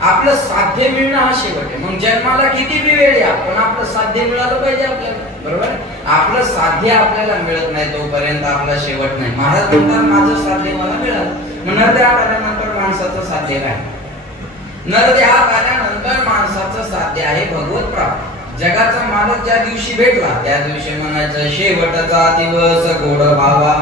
आपलं साध्य मिळणं हा शेवट आहे. मग जन्माला किती बी वेळ या पण आपलं साध्य मिळालं पाहिजे आपल्याला, बरोबर. आपलं साध्य आपल्याला मिळत नाही तोपर्यंत आपला शेवट नाही. महाराज म्हणतात माझं साध्य मला मिळालं. मग नरदेहात आल्यानंतर माणसाचं साध्य काय? नरदेहात आल्यानंतर माणसाचं साध्य आहे भगवत प्राप्ती. जगाचा मालक ज्या दिवशी भेटला त्या दिवशी म्हणायचं शेवटचा दिवस गोड व्हावा.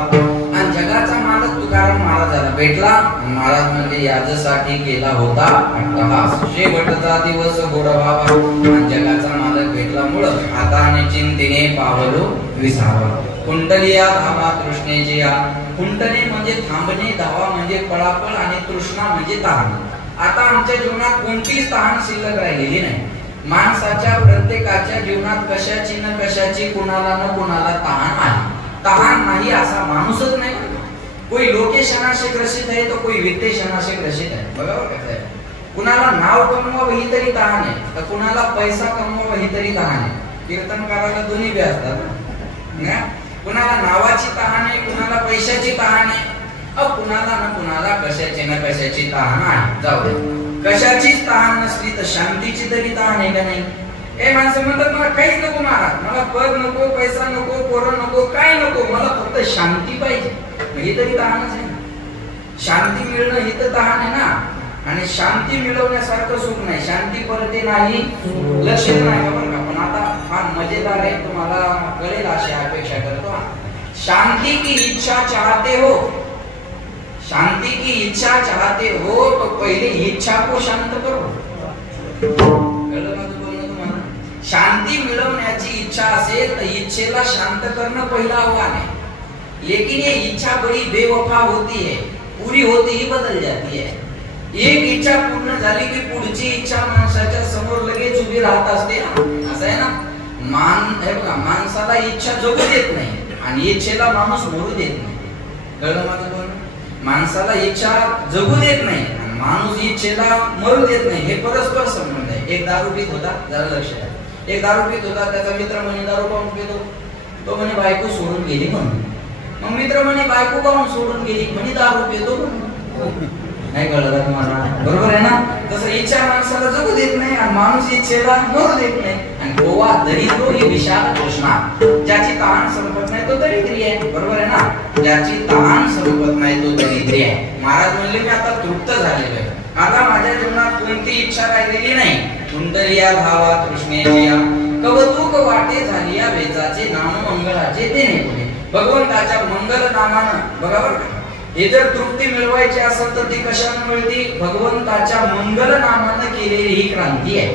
आणि जगाचा मालक तुकाराम महाराजाला भेटला. महाराज म्हणजे याच्यासाठी केला होता अट्टहास. शेवटचा दिवस गोड व्हावा आणि जगाचा मालक भेटल्यामुळं हाताने चिंतेने पावलो विसावा. कुंडलिया धावा तृष्णेची या. कुंडली म्हणजे थांबणे, धावा म्हणजे पळापळ आणि तृष्णा म्हणजे तहान. आता आमच्या जीवनात कोणतीच तहान शिल्लक राहिलेली नाही. माणसाच्या प्रत्येकाच्या जीवनात कशाची न कशाची कुणाला न कुणाला तहान आहे. तहान नाही असा माणूसच नाही. कोई लोकेशनाशी ग्रसित आहे तर कोई वित्तेशनाशी ग्रसित आहे. बरोबर कसं आहे. कुणाला नाव कमवावं ही तरी तहान आहे तर कुणाला पैसा कमवावं ही तरी तहान आहे. कीर्तनकाराला दोन्ही बी असतात. कुणाला नावाची तहान आहे, कुणाला पैशाची तहान आहे, कुणाला ना कुणाला कशाची ना कशाची तहान आहे. जाऊ दे, कशाचीच तहान नसली तर शांतीची तरी तहान आहे का नाही? हे माणसं म्हणतात मला काहीच नको महाराज, मला पद नको, पैसा नको, पोरं नको, काय नको, मला फक्त शांती पाहिजे. ही तरी तहानच आहे. शांती मिळणं ही तर तहान आहे ना. आणि शांती मिळवण्यासारखं सुख नाही. शांती परते नाही, लक्ष नाही. बरं का? पण आता फार मजेदार आहे, तुम्हाला कळेल अशी अपेक्षा करतो. शांती की इच्छा चाहते हो, शांति की इच्छा चाहते हो तो पहले इच्छा को शांत करो. शांती मिळवण्याची इच्छा असेल तर इच्छेला शांत करणं पहिला आव्हान आहे. लेकिन ये इच्छा बड़ी बेवफा होती है, पूरी होती ही बदल जाती है. एक इच्छा पूर्ण झाली की पुढची इच्छा माणसाच्या समोर लगेच उभी राहत असते. असं आहे ना. माणसाला इच्छा जगू देत नाही आणि इच्छेला माणूस मरू देत नाही. कळलं माझं बोलणं? माणसाला इच्छा जगू देत नाही आणि माणूस इच्छेला मरू देत नाही. हे परस्पर संबंध आहे. एक दारू पीत होता, जरा लक्ष द्या. एक दारू पीत होता, त्याचा मित्र म्हणे दारू पाहून पितो. तो म्हणे बायको सोडून गेली म्हणून. मग मित्र म्हणे बायको पाहून सोडून गेली म्हणे दारू पितो म्हणून. नाही कळलं तुम्हाला? बरोबर आहे ना. तसं इच्छा माणसाला जगू देत नाही आणि माणूस इच्छेला मरू देत नाही. आणि गोवा दरिद्रो ही विशाल तृष्णा. ज्याची तहान संपत नाही तो दरिद्री आहे. बरोबर आहे ना. ज्याची तहान संपत नाही तो दरिद्री आहे. महाराज म्हणले मी आता तृप्त झालेलो आहे. आता माझ्या जीवनात कोणती इच्छा राहिलेली नाही. कुंडलिया भावा तृष्णेची या. कवतुक वाटे झाली या वेचाचे नाम मंगळाचे देणे पुढे. भगवंताच्या मंगल नामानं बघा बरं का. हे जर तृप्ती मिळवायची असेल तर ती कशाने मिळते? भगवंताच्या मंगल नामानं केलेली ही क्रांती आहे.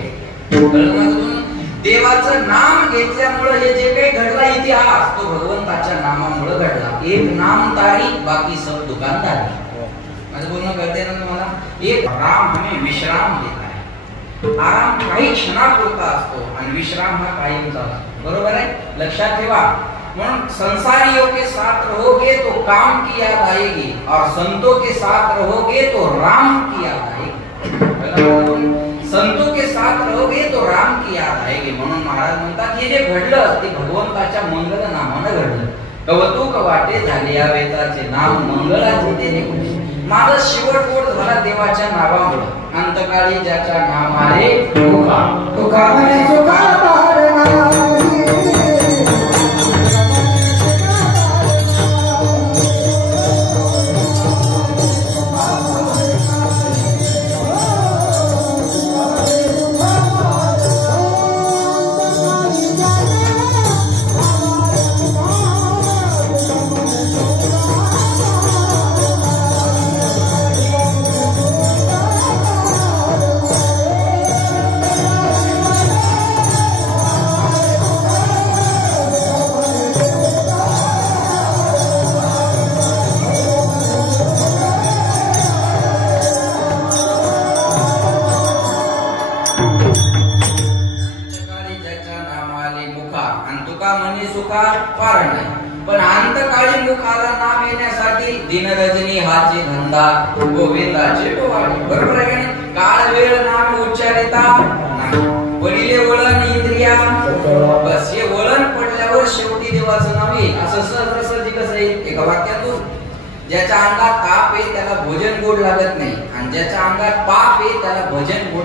देवाचं नाम घेतल्यामुळे हे जे काही घडला इतिहास तो भगवंताच्या नामामुळे घडला. एक नाम तारी बाकी सब दुकानदारी. माझं बोलणं कळते ना तुम्हाला? एक राम हमें विश्राम देता है. आराम काही क्षणापुरता असतो आणि विश्राम हा कायमचा असतो. बरोबर आहे. लक्षात ठेवा. म्हणून संसारियों के साथ रहोगे तो काम की याद आएगी और संतों के साथ रहोगे तो राम की याद आएगी. संतों के साथ रहोगे तो राम की याद आएगी. म्हणून महाराज म्हणतात हे जे घडलं ते भगवंताच्या मंगल नामानं घडलं. कवतुक वाटे झाले या वेदाचे नाम मंगळाचे देणे. माझा शेवट गोड झाला देवाच्या नावामुळे. अंतकाळी ज्याच्या नामाने तुका तुका म्हणे सुखा दिनरजनी हाची धंदा गोविंदाचे डोवाळे. बरोबर आहे का नाही? काळ वेळ नाम उच्चारिता नाही. वडिले वळण इंद्रिया बस. हे वळण पडल्यावर शेवटी देवाचं नाव येईल. असं सहज कसं येईल? एका वाक्यातून. ज्याच्या अंगात ताप आहे त्याला भोजन गोड लागत नाही आणि ज्याच्या अंगात पाप आहे त्याला भजन गोड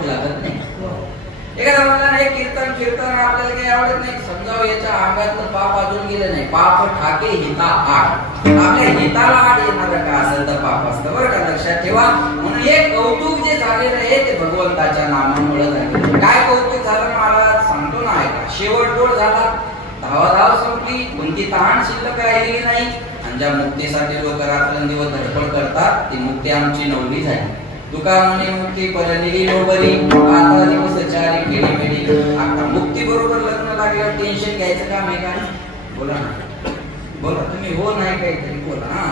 एखादा म्हणला हे कीर्तन कीर्तन आपल्याला काही आवडत नाही, समजावं याच्या अंगातलं पाप अजून गेलं नाही. पाप ठाके हिता आड, आपल्या हिताला आड येणारं का असेल तर पाप असतं बरं का, लक्षात ठेवा. म्हणून हे कौतुक जे झालेलं आहे ते भगवंताच्या नामामुळे झाले. काय कौतुक झालं महाराज सांगतो ना ऐका. शेवट गोड झाला, धावाधाव संपली, कोणती तहान शिल्लक राहिलेली नाही. आणि ज्या मुक्तीसाठी लोक रात्रंदिवस धडपड करतात ती मुक्ती आमची नवली झाली. तुका म्हणे मुक्ती परलेली लोबरी, आता दिवस चारी केली मेली. आता मुक्ती बरोबर लग्न लागल्यावर टेन्शन घ्यायचं काम आहे का? बोला ना, बोला तुम्ही हो नाही काहीतरी बोला. हा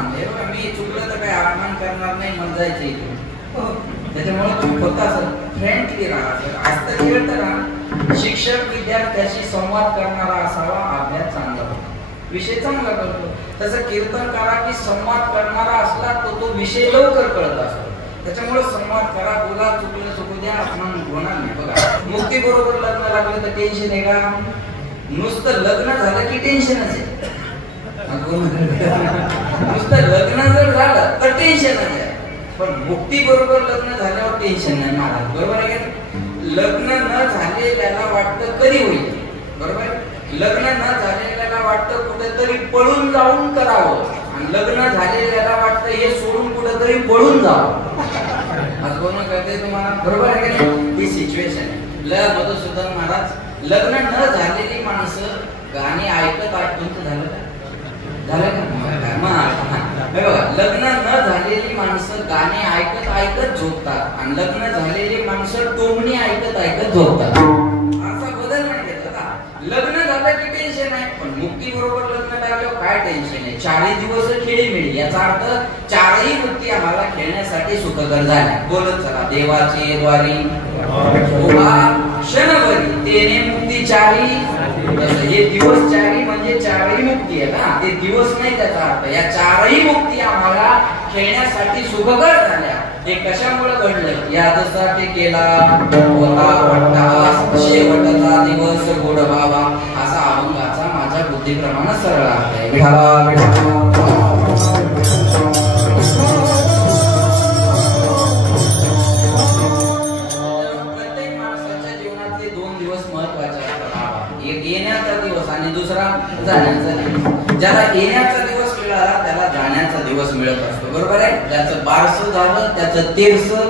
मी चुकलं तर काही अपमान करणार नाही, मग जायचं इथे. त्याच्यामुळे तुम्ही फक्त असं फ्रेंडली राहा, असतं खेळत राहा. शिक्षक विद्यार्थ्याशी संवाद करणारा असावा, अभ्यास चांगला होता, विषय चांगला करतो. तसं कीर्तन करा की संवाद करणारा असला तो विषय लवकर कळत असतो. त्याच्यामुळे संवाद करा, बोला, चुकलं चुकू द्या, अपमान होणार नाही. बघा मुक्ती बरोबर लग्न लागलं तर टेन्शन आहे का? नुसतं लग्न झालं की टेन्शनच आहे. नुसतं लग्न जर झालं तर टेन्शनच आहे, पण मुक्ती बरोबर लग्न झाल्यावर टेन्शन नाही महाराज. बरोबर आहे का? लग्न न झालेल्याला वाटतं कधी होईल, बरोबर. लग्न न झालेल्याला वाटतं कुठेतरी पळून जाऊन करावं, आणि लग्न झालेल्याला वाटतं हे सोडून कुठेतरी पळून जावं. आज कोण कळते तुम्हाला? बरोबर आहे का? ही सिच्युएशन आहे. मधुसूदन महाराज, लग्न न झालेली माणसं गाणी ऐकत ऐकून झालं का? झालं का? लग्न न झालेली माणसं गाणी ऐकत ऐकत झोपतात, आणि लग्न झालेली माणसं टोमणी ऐकत ऐकत झोपतात. असा बदल नाही घेतला का? लग्न झालं की टेन्शन आहे, पण मुक्ती बरोबर लग्न लागल्यावर काय टेन्शन आहे? 40 दिवस खेळी मिळी, याचा अर्थ चारही मुक्ती आम्हाला खेळण्यासाठी सुखकर झाल्या. बोलत चला, देवाची द्वारी क्षणभरी तेने मुक्ती चारी. हे दिवस चारी म्हणजे चारही मुक्ती आहे ना, ते दिवस नाही त्याचा अर्थ. या चारही मुक्ती आम्हाला खेळण्यासाठी सुखकर झाल्या. हे कशामुळे घडलं? यासाठी केला होता अट्टहास, शेवटचा दिवस गोड व्हावा, असा अभंगाचा माझ्या बुद्धीप्रमाणे सरळ अर्थ आहे. विठाला विठाला. प्रत्येक माणसाच्या जीवनातले 2 दिवस महत्वाचे असतात. एक येण्याचा दिवस आणि दुसरा जाण्याचा दिवस. ज्याला येण्याचा दिवस मिळाला त्याला जाण्याचा दिवस मिळत असतो, बरोबर आहे. ज्याचं बारसं झालं त्याचं तेरसं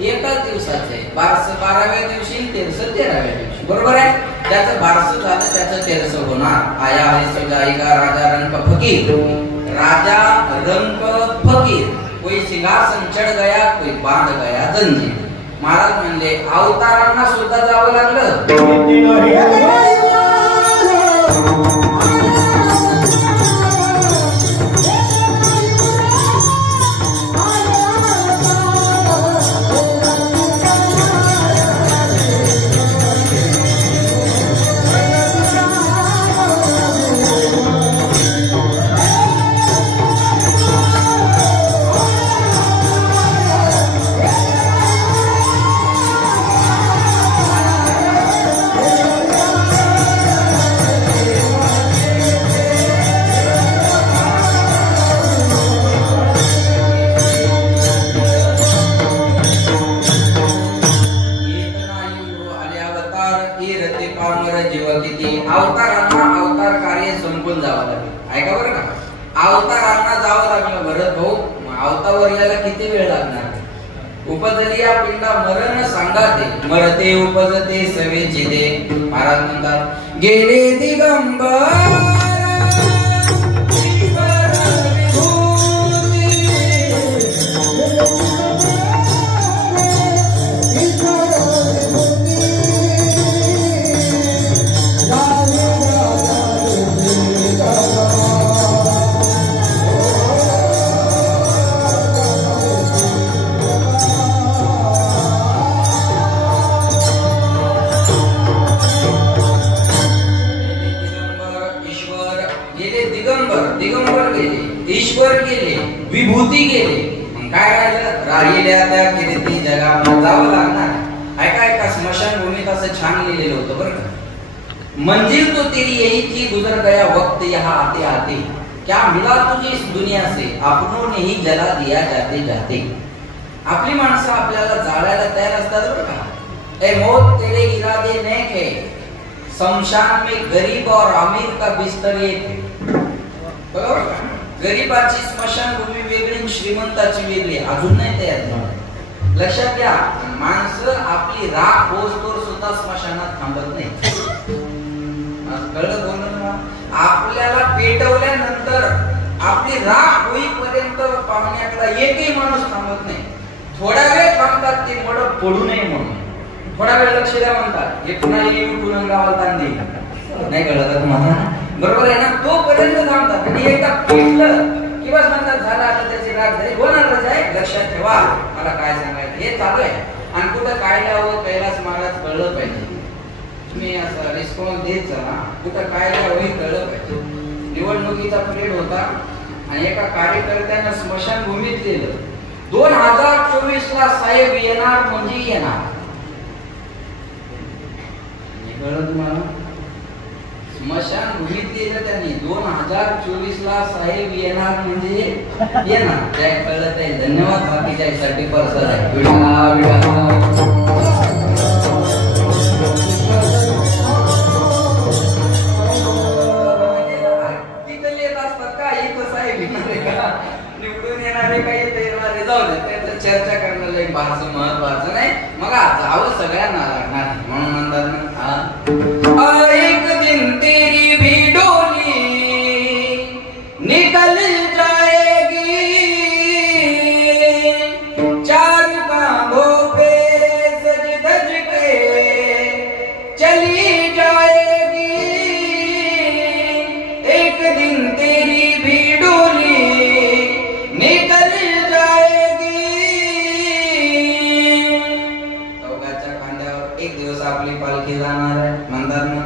एकाच दिवसाचं आहे. बारसं 12व्या दिवशी, तेरसं 13व्या दिवशी, बरोबर आहे. ज्याचं बारसं झालं त्याचं तेरसं होणार. आया हरिस गायिका राजा रंग फकीर, राजा रंग फकीर, कोई सिंहासन चढ गया, कोई बांध गया जंजीर. महाराज म्हणले अवतारांना सुद्धा जावं लागलं. अवतारांना अवतार कार्य संपून जावं लागेल. ऐका बरं का, अवतारांना जावं लागलं. भरत भाऊ, अवतार यायला किती वेळ लागणार? उपजली या पिंडा मरण सांगाते, मरते उपजते सवे जिदे. महाराज म्हणतात गेले दिगंबर विभूती गेले, मग काय राहिलं? राहिल्या त्या कीर्ती जगाला जावं लागणार. ऐका ऐका, स्मशानभूमीत असं छान लिहिलेलं होतं बरं का. मंजिल तो तेरी यही थी, गुजर गया वक्त यहाँ आते आते, क्या मिला तुझे इस दुनिया से, अपनों ने ही जला दिया जाते जाते. आपली माणसं आपल्याला जाळायला तयार असतात बरं का. ए मौत तेरे इरादे नेक है, शमशान में गरीब और अमीर का बिस्तर एक है. बरोबर का? गरीबाची स्मशानभूमी वेगळी, श्रीमंताची वेगळी. अजून नाही तयार. लक्षात घ्या, माणसं आपली राख होस्तोवर सुद्धा स्मशानात थांबत नाही. कळलं बोलणं? आपल्याला पेटवल्यानंतर आपली राख होईपर्यंत पाहुण्याकडे एकही माणूस थांबत नाही. थोडा वेळ थांबतात ते मड पडू नये म्हणून. थोडा वेळ लक्ष द्या म्हणतात. हे पुन्हा येऊन गावाला ताण देईल. नाही कळलं का तुम्हाला? बरोबर आहे ना? तोपर्यंत थांबतात. आणि एकदा पेटलं किंवा म्हणतात झालं आता त्याची राग झाली, होणारच आहे. लक्षात ठेवा, मला काय सांगायचं हे चालू आहे. आणि कुठं काय द्यावं कैलास महाराज कळलं पाहिजे. तुम्ही असं रिस्पॉन्स देत चला, कुठं काय द्यावं हे कळलं पाहिजे. निवडणुकीचा पिरियड होता आणि एका कार्यकर्त्यानं स्मशानभूमीत लिहिलं 2024 ला साहेब येणार म्हणजे येणार. कळलं तुम्हाला? स्मशानभूमीत लिहिलं त्यांनी 2024 ला साहेब येणार म्हणजे येणार. काय कळलं ते? धन्यवाद. बाकीच्यासाठी पर्सर आहे. तिथं लिहित असतात का इथं साहेब येणार आहे का, निवडून येणारे काही येणारे जाऊ दे, त्याचं चर्चा करण्याला एक भाषण महत्वाचं नाही. मग जावं सगळ्यांना लागणार म्हणून म्हणतात ना, एक दिन तेरी भी डोली निकल जाएगी, चार कांधों पे सज धज के चली जाएगी. एक दिन तेरी भी डोली निकल जाएगी. चौकाच्या खांद्यावर एक दिवस आपली पालखी जाणार आहे म्हणतात ना.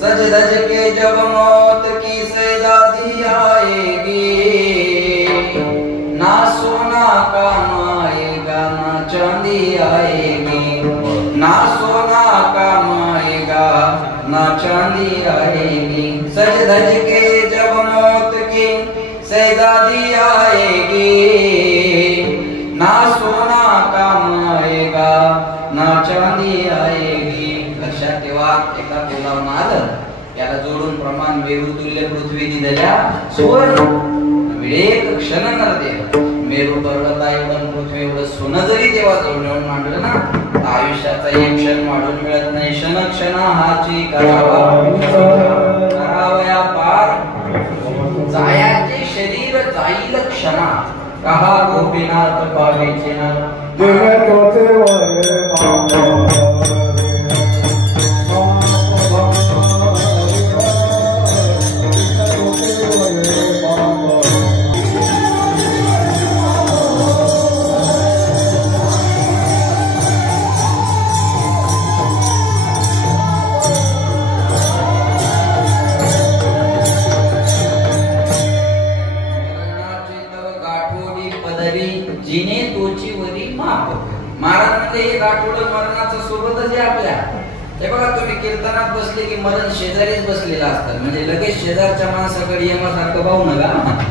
सज धज के जब मौत की सजादी आएगी, ना सोना काम आएगा ना चांदी आएगी, ना सोना काम आएगा ना चांदी आएगी. सज धज के जब मौत की सजादी आएगी, ना सोना काम आएगा ना चांदी आएगी. लक्षात ठेवा, एकदा बोलावून आलं याला जोडून प्रमाण मेरुतुल्य पृथ्वी दिल्या सुवर्ण. विवेक क्षण नरदेव मेरू पर्वता एवढं पृथ्वी एवढं सोनं जरी देवा जोडून मांडलं ना, तर आयुष्याचा एक क्षण वाढून मिळत नाही. क्षण क्षण हाची करावया पार, जायाचे शरीर जाईल क्षणा, कहा गोपीनाथ पावेचे ना. मरणाचं सोबतच आहे आपल्या. हे बघा, तुम्ही कीर्तनात बसले की मरण शेजारीच बसलेला असतात. म्हणजे लगेच शेजारच्या माणसाकडे येण्यासारखं पाहू नका.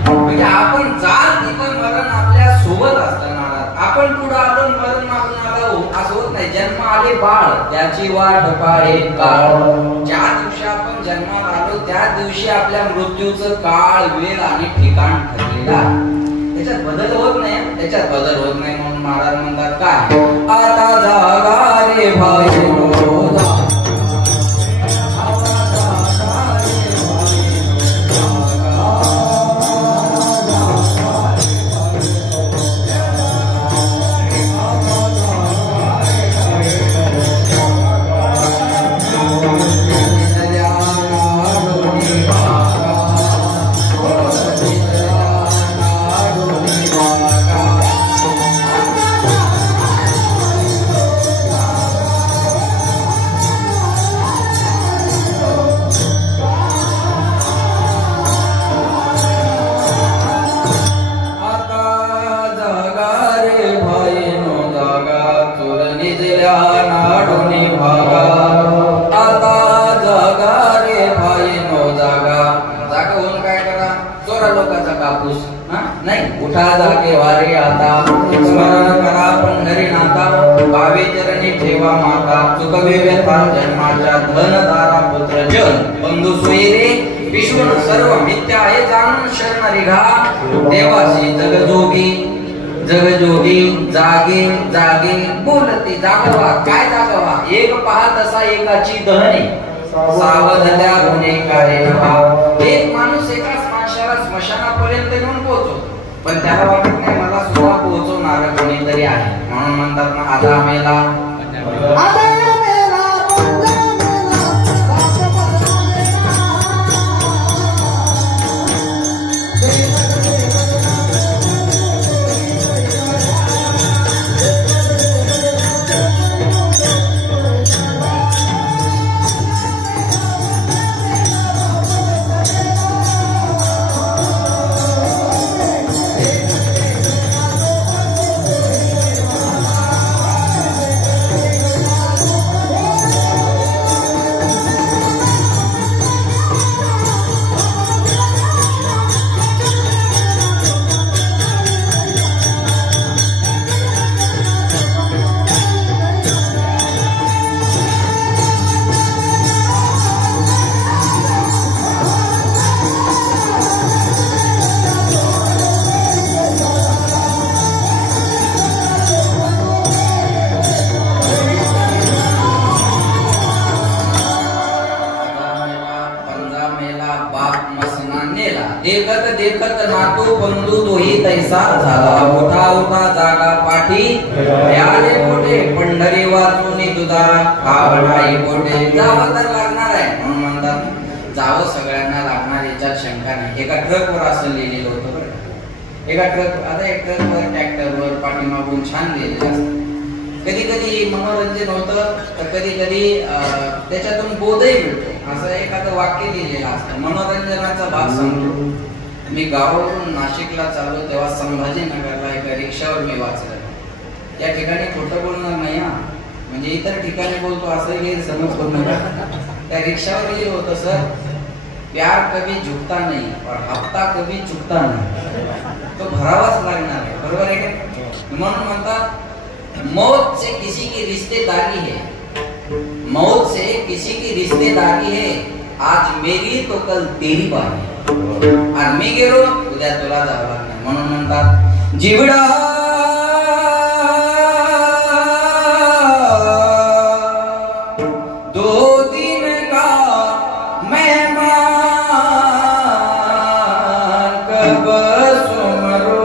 म्हणजे आपण जाल तिथं मरण आपल्या सोबत असतं. महाराज आपण पुढे आलो मरण मागून आलो असं होत नाही. जन्म आले बाळ त्याची वाट पाहे काळ. ज्या दिवशी आपण जन्मात आलो त्या दिवशी आपल्या मृत्यूचं काळ वेळ आणि ठिकाण ठरलेला. त्याच्यात बदल होत नाही. त्याच्यात बदल होत नाही म्हणून महाराज म्हणतात काय, आता जागा रे भाई उठा जागे वारे आता, स्मरण करा पंढरी नाथा, भावे चरणी ठेवा माता चुकवे व्यथा जन्माच्या धनधारा पुत्र जन बंधू सोयरे विश्व सर्व मिथ्या आहे जाणून शरण निघा देवाशी जगजोगी जागे जागे बोलते जागवा काय जागवा एक पाहत असा एकाची दहने सावधल्या गुन्हे काय एक माणूस एका स्मशानापर्यंत येऊन पोहोचतो पण त्याला वाटत नाही मला सुद्धा पोहोचवणार कोणीतरी आहे म्हणून म्हणतात ना आधा मेला देखत देखत नातू बंधू तोही तैसा झाला उठा उठा जागा पाठी याले मोठे पंढरी वाचून तुझा आवडाई मोठे जावं तर लागणार आहे म्हणून म्हणतात जावं सगळ्यांना लागणार याच्यात शंका नाही एका ट्रकवर असं लिहिलेलं होतं बरं एका ट्रक आता एक ट्रकवर ट्रॅक्टरवर पाठीमागून छान लिहिलेलं असतं कधी कधी मनोरंजन होतं तर कधी कधी त्याच्यातून बोधही मिळतो असं एखादं वाक्य लिहिलेलं असतं मनोरंजनाचा भाग सांगतो मी गावावरून नाशिकला चाललो तेव्हा संभाजीनगरला एका रिक्षावर मी वाचलं त्या ठिकाणी खोटं बोलणार नाही हा म्हणजे इतर ठिकाणी बोलतो असं हे समज करू नका त्या रिक्षावर लिहिलं होतं सर प्यार कभी झुकता नहीं और हफ्ता कभी चुकता नहीं तो भरावाच लागणार आहे बरोबर आहे का म्हणून म्हणतात मौत से किसी की रिश्तेदारी है मौत से किसी की रिश्तेदारी है आज मेरी तो कल तेरी बारी आज मी गेलो उद्या तुला जावं लागणार म्हणून म्हणतात जीवडा दो दिन का मेहमान कब सुमरो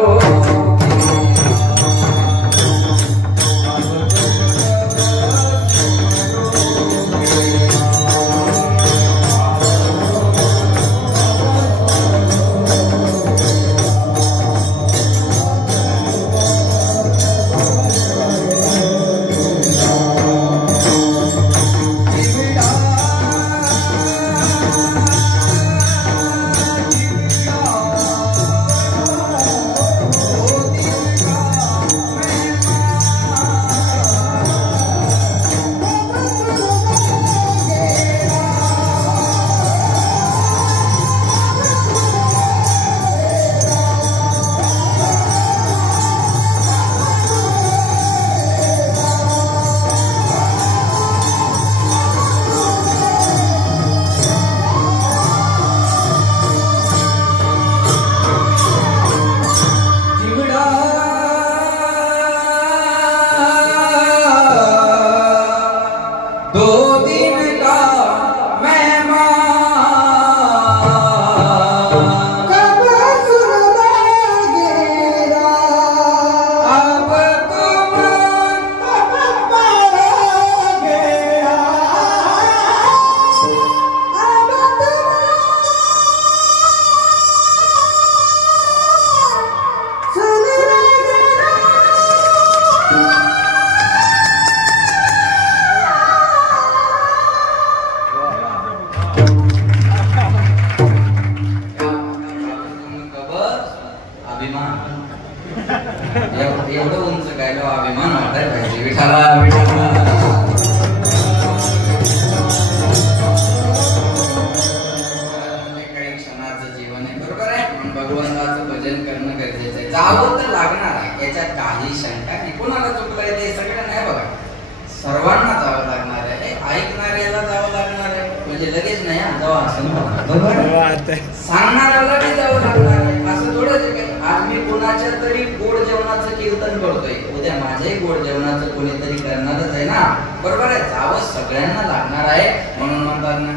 म्हणजे लगेच नाही जावा असं बरोबर सांगणाऱ्याला बी जावं लागणार आहे. असं थोडंच आहे काय आज मी कोणाच्या तरी गोड जेवणाचं कीर्तन करतोय, उद्या माझ्याही गोड जेवणाचं कोणीतरी करणारच आहे ना, बरोबर आहे. जावं सगळ्यांना लागणार आहे म्हणून म्हणतात ना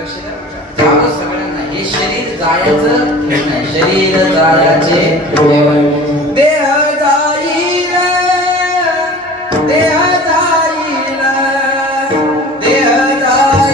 लक्ष द्या, जावं सगळ्यांना. हे शरीर जायचं नाही, शरीर जायचे देह जाईल, देह जाईल, देह जाईल,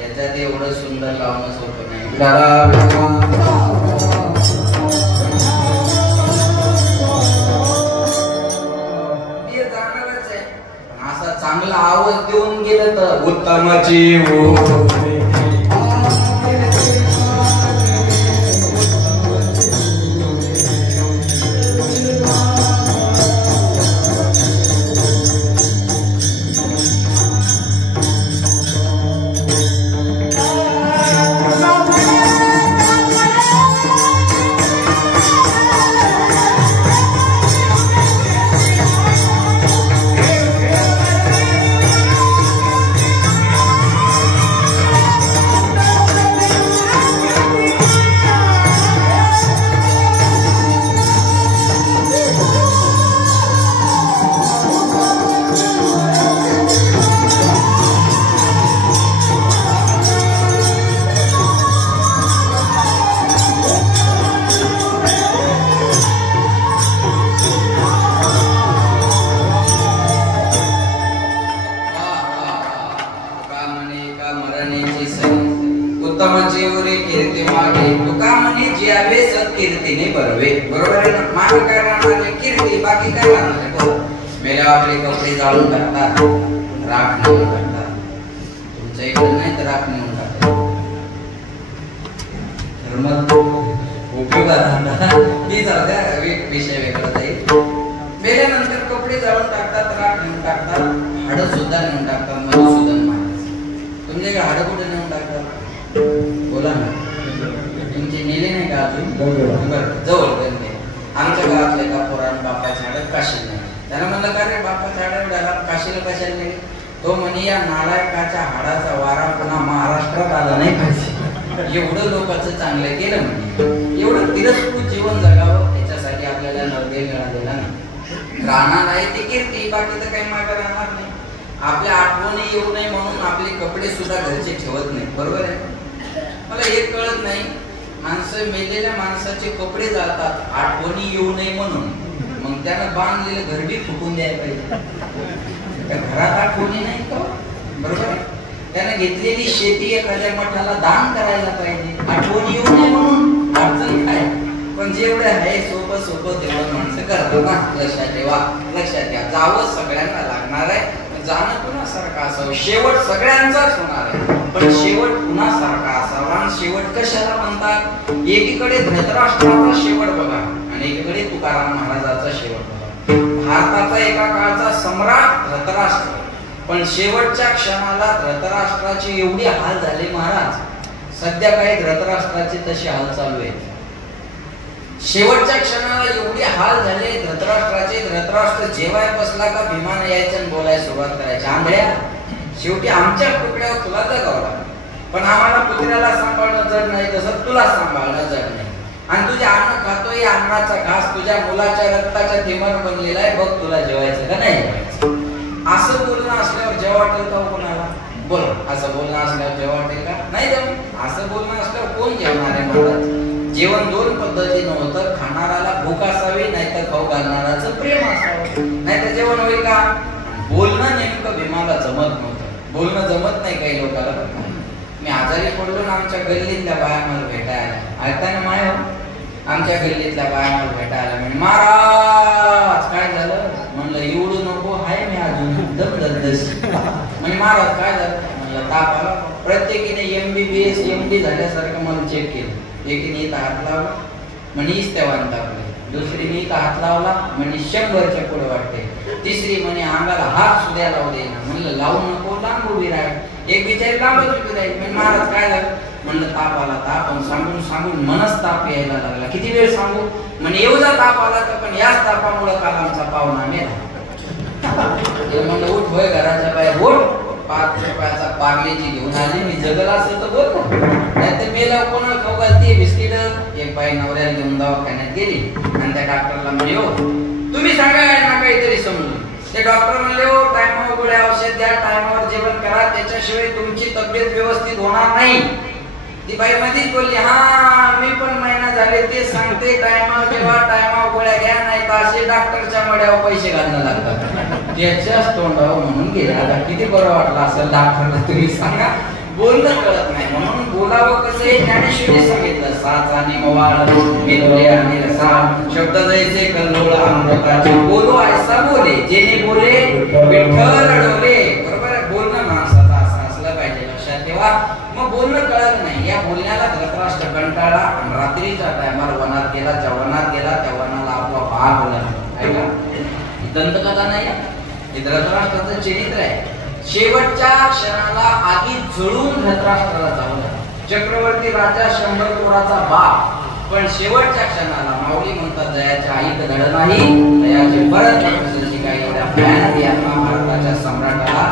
याच्यात एवढं सुंदर लावणं सोपं नाही. असा चांगला आवाज देऊन गेलं तर उत्तमाची कीर्तीने बरवे, बरोबर आहे ना. मागे काय राहणार कीर्ती, बाकी काय राहणार. मेल्या आपले कपडे जाळून टाकतात, राख नेऊन टाकतात. तुमच्या इकडे नाही तर राख नेऊन टाकतात. तर मग उपयोगात राहणार ही जाऊद्या, विषय वेगळा जाईल. मेल्यानंतर कपडे जाळून टाकतात, राख नेऊन टाकतात, हाडं सुद्धा नेऊन टाकतात. मधुसूदन महाराज तुमच्याकडे हाडं कुठे नेऊन टाकतात बोला ना. तुमचे नेले नाही का अजून? जवळ गंगे आमच्या घरातले का पुराण बापाच्या हाडं काशी नाही. त्याला म्हणलं का रे बापाच्या हाडं काशीला कशाला नाही? तो म्हणे या नालायकाच्या हाडाचा वारा पुन्हा महाराष्ट्रात आला नाही पाहिजे, एवढं लोकांचं चांगलं केलं म्हणे. एवढं तिरस्कृत जीवन जगावं याच्यासाठी आपल्याला नवदे मिळालेला नाही. राहणार आहे ती कीर्ती, बाकी तर काही मागे राहणार नाही. आपल्या आठवणी येऊ नये म्हणून आपले कपडे सुद्धा घरचे ठेवत नाही, बरोबर आहे. मला एक कळत नाही, माणसं मेलेल्या माणसाचे कपडे जातात आठवणी येऊ नये म्हणून, मग त्यानं बांधलेलं घर बी फुटून द्यायला पाहिजे. घरात आठवणी नाही का, बरोबर आहे. त्यानं घेतलेली शेती एखाद्या मठाला दान करायला पाहिजे, आठवणी येऊ नये म्हणून. अडचण काय पण जेवढं आहे सोपं सोपं तेवढं माणसं करतात ना. लक्षात ठेवा, लक्षात घ्या. जावं सगळ्यांना लागणार आहे, जाणं कुणासारखं असावं. शेवट सगळ्यांचाच होणार आहे, पण शेवट कुणासारखा असावा. आणि शेवट कशाला म्हणतात? एकीकडे धृतराष्ट्राचा शेवट बघा आणि एकीकडे तुकाराम महाराजाचा शेवट बघा. भारताचा एका काळचा सम्राट धृतराष्ट्र, पण शेवटच्या क्षणाला धृतराष्ट्राची एवढी हाल झाले महाराज. सध्या काही धृतराष्ट्राचे तसे हाल चालू आहेत. शेवटच्या क्षणाला एवढे हाल झाले धृतराष्ट्राचे. धृतराष्ट्र जेवाय बसला का भीमाने यायचं आणि बोलायला सुरुवात करायची. आंधळ्या, शेवटी आमच्या तुकड्यावर तुला जगावं लागलं, पण आम्हाला पुत्र्याला सांभाळणं जड नाही तसं तुला सांभाळणं जड नाही. आणि तुझ्या अन्न खातोय, अन्नाचा घास तुझ्या मुलाच्या रक्ताच्या थेंबानं बनलेला आहे, बघ तुला जेवायचं का नाही जेवायचं. असं बोलणं असल्यावर जेव्हा वाटेल का कोणाला? बोल, असं बोलणं असल्यावर जेव्हा वाटेल का? नाही जमत. असं बोलणं असल्यावर कोण जेवणार आहे महाराज? जेवण दोन पद्धतीनं होतं. खाणाराला भूक असावी, नाहीतर खाऊ घालणाराचं प्रेम असावं, नाहीतर जेवण होईल का? बोलणं नेमकं भीमाला जमत नव्हतं. बोलणं जमत नाही काही लोकांना. मी आजारी पडलो ना, आमच्या गल्लीतल्या बाया मला भेटायला ऐकताना माय आमच्या गल्लीतल्या बाया मला भेटायला म्हणजे महाराज काय झालं म्हणलं, एवढू नको आहे मी अजून दम दर्दस. म्हणजे महाराज काय झालं म्हणलं, ताप आला. प्रत्येकीने MBBS MD झाल्यासारखं मला चेक केलं. एकीने इथं हात लावला म्हणजे इस्तेवान तापले, दुसरीने इथं हात लावला म्हणजे 100च्या पुढे वाटते, तिसरी म्हणे अंगाला हात सुद्धा लावू दे ना. म्हणलं लावू नको, लांब उभी राहील. एक बिचारी लांबच उभी राहील. म्हणजे महाराज काय झालं म्हणलं, ताप आला. ताप सांगून सांगून मनच ताप यायला लागला. किती वेळ सांगू म्हणजे, येऊ जा ताप आला तर, पण याच तापामुळे काल आमचा पाहुणा मेला. म्हणलं उठ होय घराच्या बाहेर उठ, 5 रुपयाचा पार्लेजी घेऊन आली. मी जगला असेल तर बोल ना, नाहीतर मेला कोणाला खाऊ घालते बिस्किट. एक बाई नवऱ्याला घेऊन दवाखान्यात गेली आणि त्या डॉक्टरला म्हणले, हो तुम्ही सांगा ना काहीतरी समजून. ते डॉक्टर म्हणले, हो टायमावर गोळ्या औषध द्या, टायमावर जेवण करा, त्याच्याशिवाय तुमची तब्येत व्यवस्थित होणार नाही. ती बाई मध्येच बोलली, हा मी पण महिना झाले ते सांगते, टायमावर जेव्हा टायमावर गोळ्या घ्या, नाही तर असे डॉक्टरच्या मड्यावर पैसे घालणं लागतात. त्याच्याच तोंडावर म्हणून गेले. आता किती बरं वाटलं असेल डॉक्टरला, तुम्ही सांगा. बोलणं कळत नाही म्हणून बोलावं कसं हे ज्ञानेश्वरी सांगितलं. साचाने मवाळ मिळवले आणि रसा, शब्द जैसे कल्लोळ अमृताचे, बोलो ऐसा बोले जेणे बोले विठ्ठल रडवले. बरोबर आहे, बोलणं माणसाचं असं असलं पाहिजे. लक्षात ठेवा. मग बोलणं कळत नाही. या बोलण्याला धृतराष्ट्र कंटाळा आणि रात्रीच्या टायमाला वनात गेला. जेव्हा वनात गेला त्या वनाला आपोआप आग लागली. ऐका, दंतकथा नाही, हे धृतराष्ट्राचं चरित्र आहे. शेवटच्या क्षणाला आगीत जळून धृतराष्ट्राला जावं लागलं. चक्रवर्ती राजा 100 कोराचा बाप, पण शेवटच्या क्षणाला माऊली म्हणतात, दयाच्या आईत धड नाही, दयाचे परत काही एवढ्या भयानक यातना भारताच्या सम्राटाला.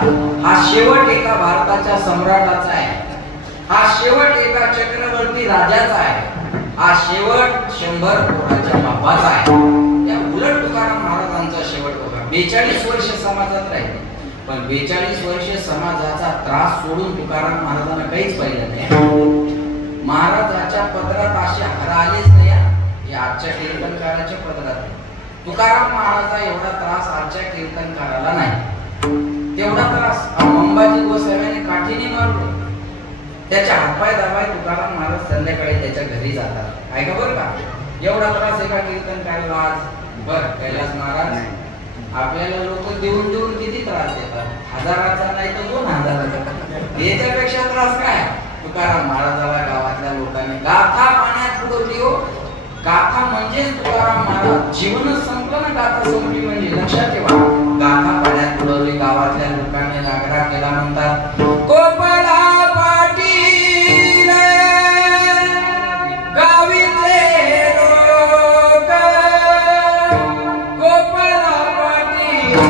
हा शेवट एका भारताच्या सम्राटाचा आहे. हा शेवट एका चक्रवर्ती राजाचा आहे. हा शेवट 100 कोराच्या बापाचा आहे. त्या उलट तुकाराम महाराजांचा शेवट बघा. 42 वर्ष समाजात राहिले, पण 42 वर्ष समाजाचा त्रास सोडून तुकाराम महाराजांना काहीच पाहिलं नाही. महाराजाच्या पदरात असे हार आलेच नाही. हे आजच्या कीर्तनकाराच्या पदरात आहे. तुकाराम महाराजा एवढा त्रास आजच्या कीर्तनकाराला नाही. तेवढा त्रास अंबाजी गोसाव्याने काठीने मारलो. त्याच्या हातपाय दाबाय तुकाराम महाराज संध्याकाळी त्याच्या घरी जातात. ऐका बरं का, एवढा त्रास एका कीर्तनकाराला आज. बरं, कैलास महाराज आपल्याला लोक देऊन देऊन किती त्रास देतात. 1000चा नाही तर 2000चा. याच्यापेक्षा त्रास काय तुकाराम महाराजाला गावातल्या लोकांनी गाथा पाण्यात बुडवली. हो, गाथा म्हणजेच तुकाराम महाराज. जीवनच संपलं ना गाथा संपली म्हणजे. लक्षात ठेवा, गाथा पाण्यात बुडवली. गावातल्या लोकांनी आग्रह केला. म्हणतात, गोपाला पाटील गावीचे लोक, गोपाला पाटील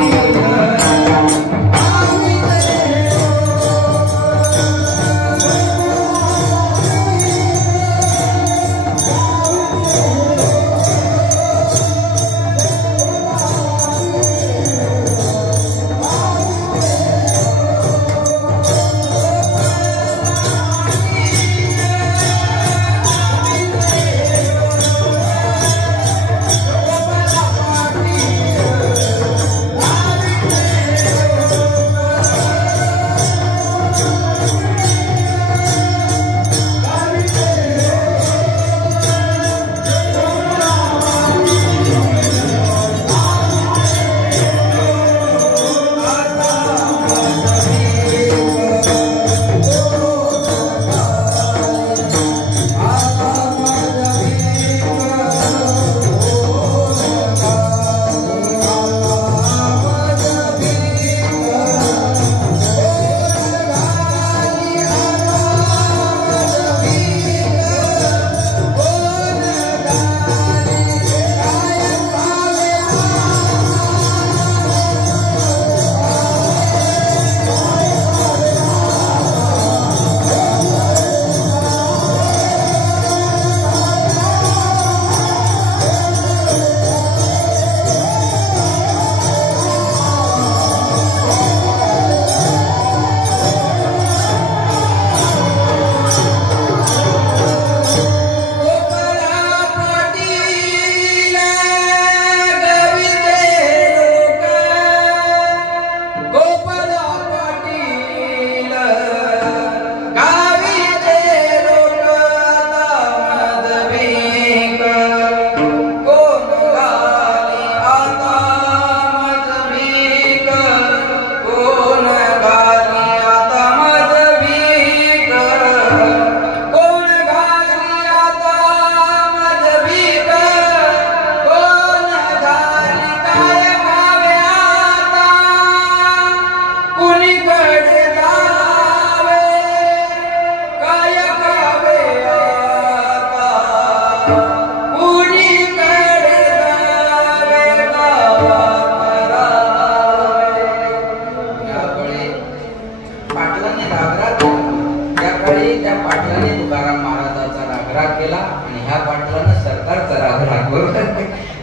केला आणि ह्या पाटलानं सरकारचा राग राखवर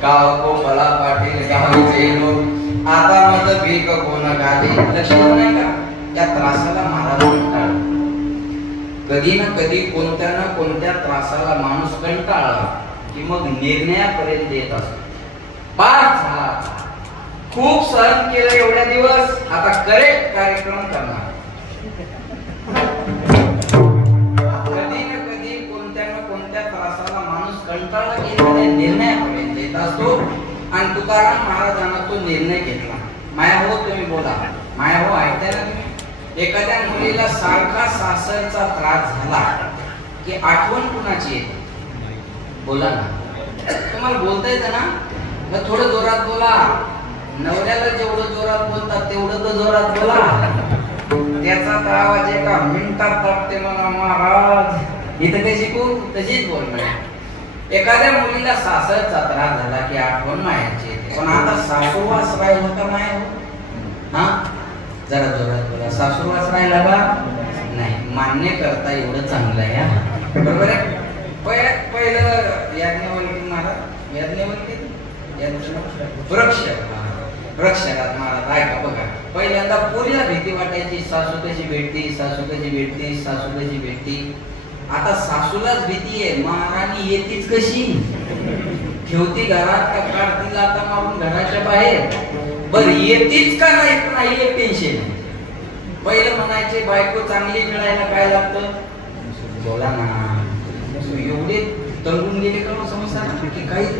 गाव मला पाटील गावीचे लोक आता माझं पीक कोण गाली लक्ष नाही का त्या त्रासाला महाराज कंटाळ कधी ना कधी कोणत्या ना कोणत्या त्रासाला माणूस कंटाळला की मग निर्णयापर्यंत येत असतो पाच झाला खूप सहन केलं एवढ्या दिवस आता करेक्ट कार्यक्रम करणार कधी ना कधी कोणत्या ना कोणत्या त्रासाला माणूस कंटाळला की निर्णयापर्यंत येत असतो आणि तुकाराम महाराजांना तो निर्णय घेतला माया हो तुम्ही बोला माया हो ऐकताय ना तुम्ही एखाद्या मुलीला सारखा सासरचा त्रास झाला की आठवण कुणाची येते बोला ना तुम्हाला बोलता येतं ना मग थोडं जोरात बोला नवऱ्याला जेवढं जोरात बोलतात तेवढं तर जोरात बोला त्याचा तर आवाज एका मिनिटात दाबते मला महाराज इथं ते शिकू तशीच बोलणार एखाद्या मुलीला सासरचा त्रास झाला की आठवण मायाची येते पण आता सासूवास राहिला का माया हो हा जरा जोरात बोला सासूवास राहिला का नाही मान्य करता एवढं चांगलं आहे बरोबर आहे पहिलं याज्ञवल्की महाराज याज्ञवल्की वृक्षरात महाराज ऐका बघा पहिल्यांदा पुरीला भीती वाटायची सासू कशी भेटती सासू कशी भेटती सासू कशी भेटती आता सासूलाच भीती आहे महाराणी येतीच कशी ठेवती घरात का काढती लाथा मारून घराच्या बाहेर बर येतीच का नाही एक टेन्शन पहिलं म्हणायचे बायको चांगली मिळायला काय लागतं बोला ना एवढे तळून गेले का समजता की काहीच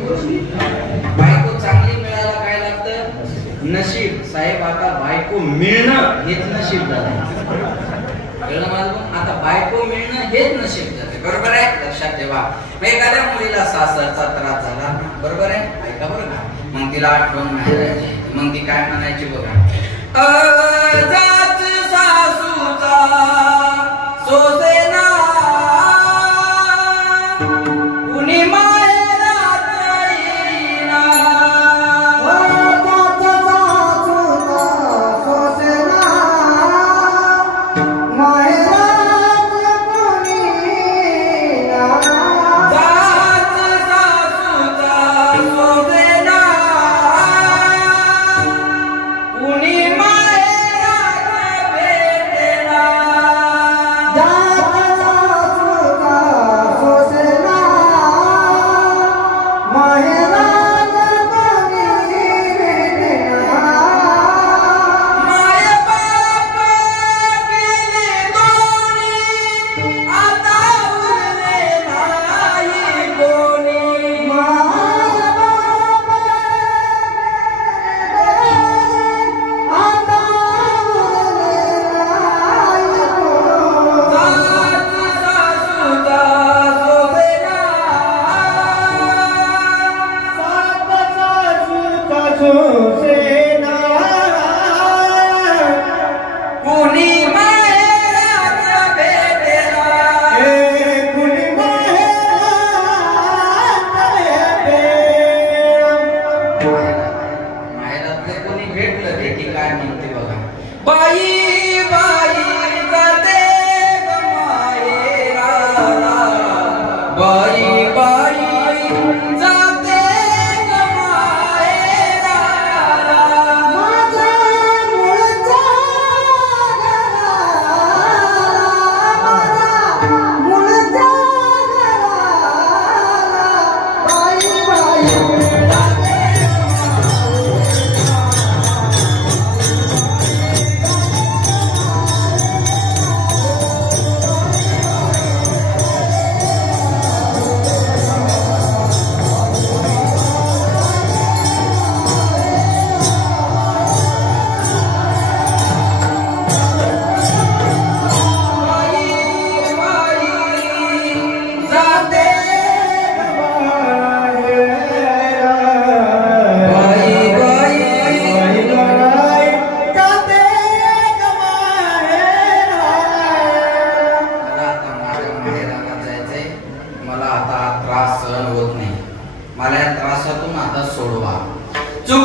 बायको चांगली मिळायला काय लागतं नशीब साहेब आता बायको मिळणं हेच नशीब झालं कळलं मला आता बायको मिळणं हेच नशीब झालं बरोबर आहे लक्षात ठेवा एखाद्या मुलीला सासरचा त्रास झाला बरोबर आहे ऐका बरं का मग तिला आठवण मिळायची मग ती काय म्हणायची बघा जाच सासूचा सोसेना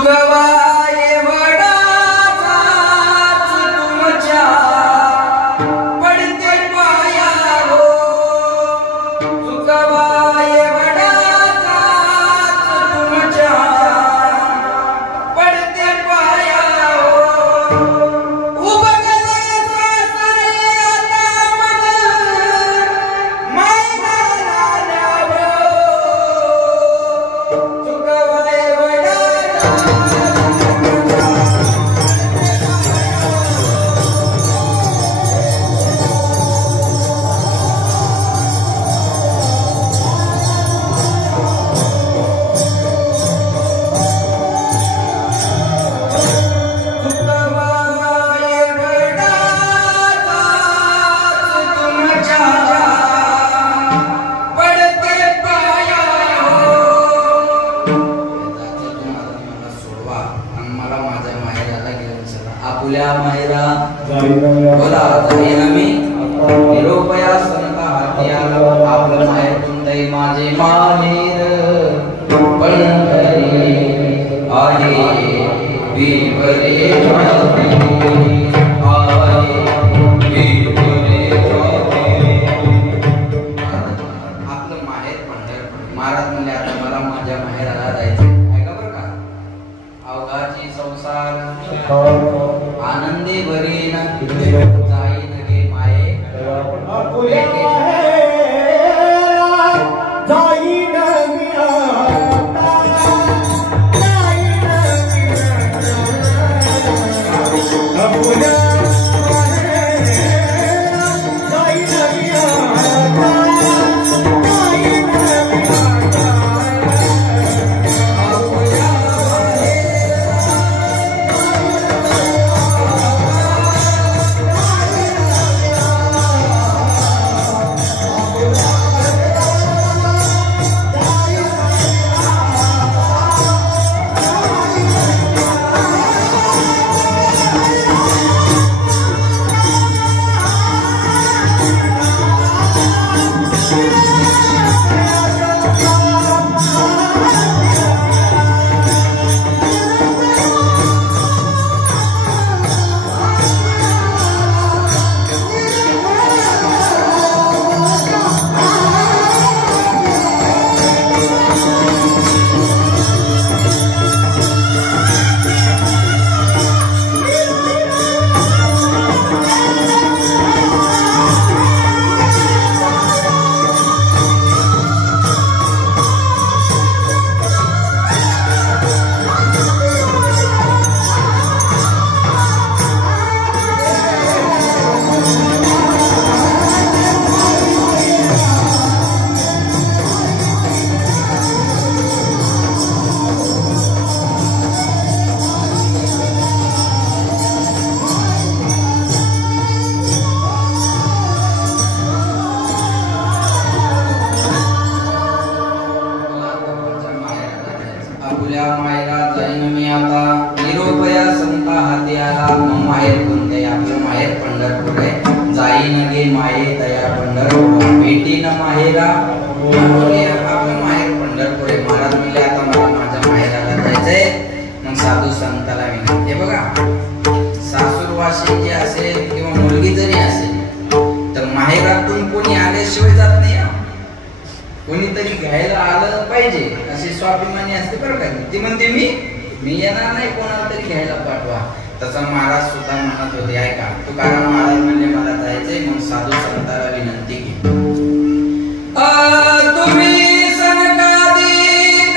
Baba माझे माहेर पंढरी आहे विवरे जाती आहे विवरे जाती. आपलं माहेर पंढरपूर. महाराज म्हणले आता मला माझ्या माहेराला जायचं आहे का बरं का. अवघाची संसार आनंदी भरीन जाईन गे माये आपल्या मायरा जाईन मी आता निरोपया संता हाती आला. मग माहेर कोणते आपलं माहेर पंढरपूर आहे. जाईन गे माये तया पंढरपूर भेटीन माहेरा आपलं माहेर पंढरपूर आहे. महाराज म्हणले आता मला माझ्या माहेराला जायचंय. मग साधू संताला विनंती. हे बघा सासूरवासी जे असेल किंवा मुलगी जरी असेल तर माहेरातून कोणी आल्याशिवाय जात नाही. कोणीतरी घ्यायला आलं पाहिजे अशी स्वाभिमानी असते बरं का. ती म्हणते मी येणार नाही कोणाला तरी घ्यायला पाठवा. तसं महाराज सुद्धा म्हणत होते ऐका. तुकाराम महाराज म्हणले मला जायचंय. मग साधू संताला विनंती केली. तुम्ही सनकादी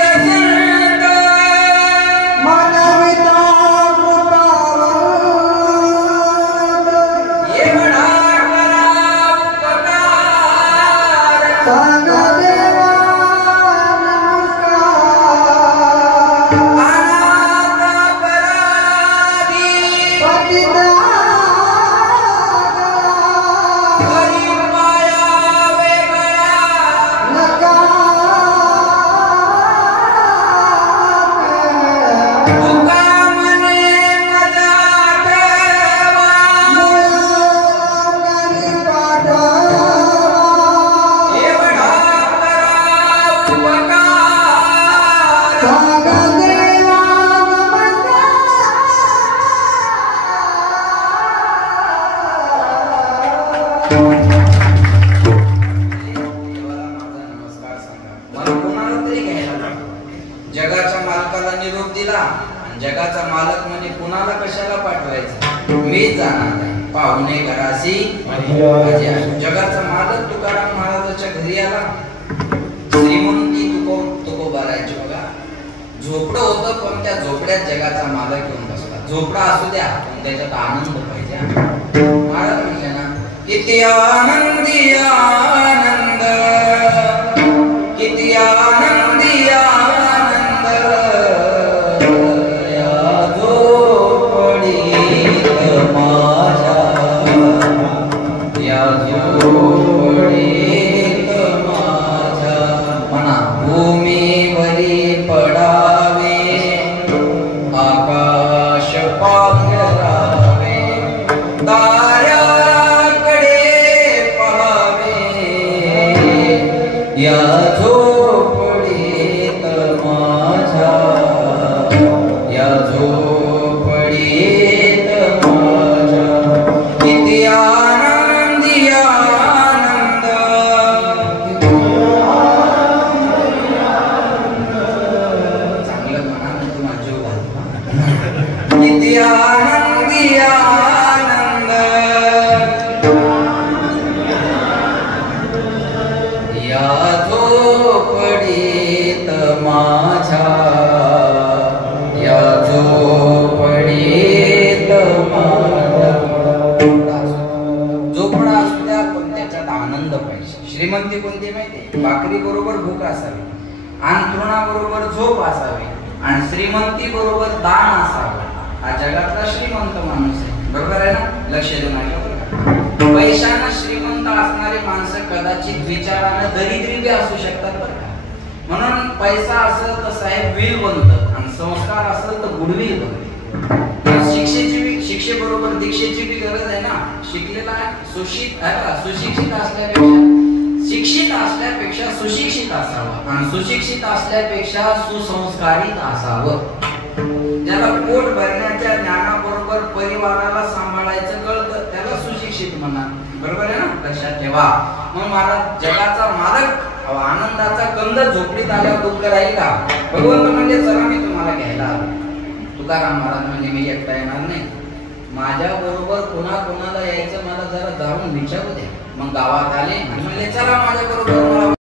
दसंत मानविता कृपावंत एवढा करा उपकार सांगा जगाच्या मालकाला निरोप दिला आणि जगाचा मालक म्हणजे कुणाला कशाला पाठवायचं मी जाणार नाही. पाहुणे घराशी जगाचा मालक तुकाराम महाराजाच्या घरी आला. श्रीमंती तुकोबा राहायची बघा. झोपडं होतं पण त्या झोपड्यात जगाचा मालक येऊन बसला. झोपडा असू द्या पण त्याच्यात आनंद पाहिजे. महाराज म्हणले ना किती आनंदी आनंद किती आनंदी आनंद या झोपडीत माझ्या या झोपडीत माझ्या. म्हणा भूमीवरी पडावे आकाश पांघरावे ताऱ्याकडे पहावे या झोपडीत माझ्या, या झोपडीत माझ्या किती आनंदी आनंद, चांगलं म्हणा तुम्हाला जीव घालतो, किती आनंदी आनंद या झोपडीत माझ्या, या झोपडीत माझ्या. झोपडा असू द्या पण त्याच्यात आनंद पाहिजे. श्रीमंती कोणती माहिती? भाकरी बरोबर भूक असावी, अंथरुणाबरोबर झोप असावी आणि श्रीमंती बरोबर दान असावं. हा जगातला श्रीमंत माणूस आहे, बरोबर आहे ना? लक्ष देऊन ऐका. पैशानं श्रीमंत असणारी माणसं कदाचित विचारानं दरिद्री बी असू शकतात बरं का. म्हणून पैसा असेल तर साहेब विल बनतं आणि संस्कार असेल तर गुडविल बनतं. शिक्षेबरोबर दीक्षेची बी गरज आहे ना. शिकलेला सुशिक्षित असल्यापेक्षा शिक्षित असल्यापेक्षा सुशिक्षित असावं आणि सुशिक्षित असल्यापेक्षा सुसंस्कारित असावं. ज्याला पोट भरण्याच्या ज्ञानाबरोबर परिवाराला सांभाळायचं कळतं त्याला सुशिक्षित म्हणा, बरोबर आहे ना? लक्षात ठेवा. मग महाराज जगाचा मालक आनंदाचा कंद झोपडीत आल्यावर दुःख राहील का? भगवंत म्हणजे चला मी तुम्हाला घ्यायला आलो. तुकाराम महाराज म्हणजे मी एकटा येणार नाही, माझ्या बरोबर कोणाला यायचं मला जरा जाऊन विचारू द्या. मग गावात आले आणि म्हणले चला माझ्या बरोबर